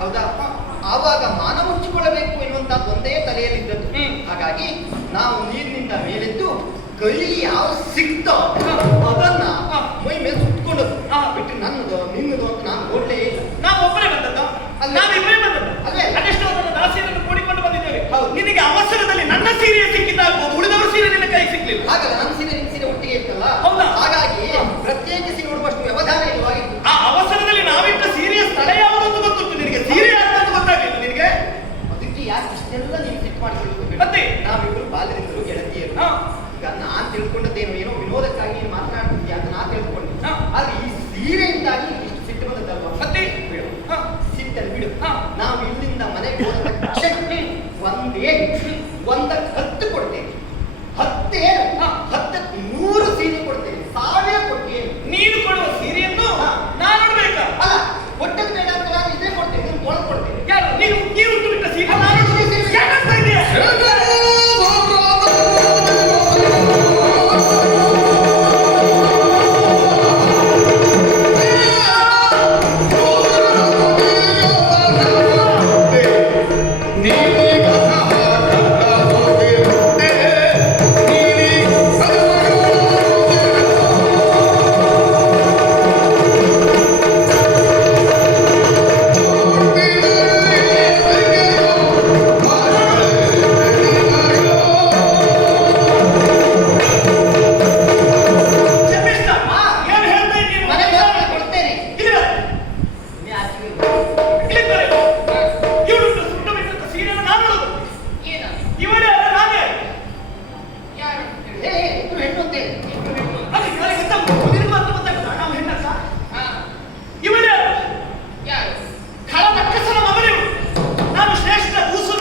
ಹೌದಾ? ಆವಾಗ ಮಾನ ಮುಚ್ಚಿಕೊಳ್ಳಬೇಕು ಎನ್ನುವಂತದ್ದು ಒಂದೇ ತಲೆಯಲ್ಲಿದ್ದದ್ದು. ಹಾಗಾಗಿ ನಾವು ನೀರಿನಿಂದ ಮೇಲೆದ್ದು ಕೈ ಯಾವ ಸಿಕ್ತೋ ಅದನ್ನ ಮೈ ಮೇಲೆ ಸುತ್ಕೊಂಡದ್ದು ಬಿಟ್ಟು ನನ್ನದು ನಿನ್ನದು ಅಂತ ನಾನು ನೋಡ್ಲೇ ಇಲ್ಲ. ನಾವು ಒಬ್ಬರೇ ಬಂದದ್ದು, ನಾವಿಬ್ಬರೇ ಬಂದದ್ದು. ಅಲ್ಲೇ ಅದೆಷ್ಟೋ ಅದನ್ನು ದಾಸಿಯನ್ನು ಕೂಡಿಕೊಂಡು ಬಂದಿದ್ದೇವೆ. ನಿನಗೆ ಅವಸರದಲ್ಲಿ ನನ್ನ ಸೀರೆ ಸಿಕ್ಕಿದ್ದಾಗಬಹುದು, ಉಳಿದವರ ಸೀರೆ ನಿನ್ನ ಕೈ ಸಿಕ್ಲಿಲ್ಲ. ಹಾಗಲ್ಲ, ನನ್ನ ಸೀರೆ ನಿನ್ನ ಸೀರೆ ಒಟ್ಟಿಗೆ ಇತ್ತಲ್ಲ. ಹೌದಾ? ಹಾಗಾಗಿ ಪ್ರತ್ಯೇಕಿಸಿ ನೋಡುವಷ್ಟು ವ್ಯವಧಾನ ಇಲ್ಲವಾಗಿತ್ತು. ಆ ಅವಸರದಲ್ಲಿ ನಾವಿಟ್ಟ ಸೀರೆಯ ಸ್ಥಳ ಯಾವುದಂತ ಗೊತ್ತುಂಟು ನಿನಗೆ? ಸೀರೆ ಯಾವ್ದಂತ ಗೊತ್ತಾಗಲಿಲ್ಲ ನಿನಗೆ? ಅದಕ್ಕೆ ಯಾಕೆ ಇಷ್ಟೆಲ್ಲ ನೀವು ಸಿಟ್ಟು ಮಾಡಿಕೊಳ್ಳುವುದು? ಮತ್ತೆ ನಾವಿಬ್ಬರು ಬಾಲ್ಯದಿಂದಲೂ ಗೆಳತಿಯರು. ಈಗ ನಾನ್ ತಿಳ್ಕೊಂಡದ್ದೇನೋ ಏನೋ ವಿನೋದಕ್ಕಾಗಿ ನೀನು ಮಾತನಾಡ್ತಿದ್ಯಾ ಅಂತ ನಾನ್ ತಿಳ್ಕೊಂಡೆ. ಆದ್ರೆ ಈ ಸೀರೆಯಿಂದಾಗಿ ಇಷ್ಟು ಸಿಟ್ಟು ಬಂದದ್ದಲ್ವಾ? ಮತ್ತೆ ಬಿಡು, ಸಿಟ್ಟಲ್ಲಿ ಬಿಡು. ನಾವು ಇಲ್ಲಿಂದ ಮನೆಗೆ ಹೋದ ತಕ್ಷಣ ಒಂದ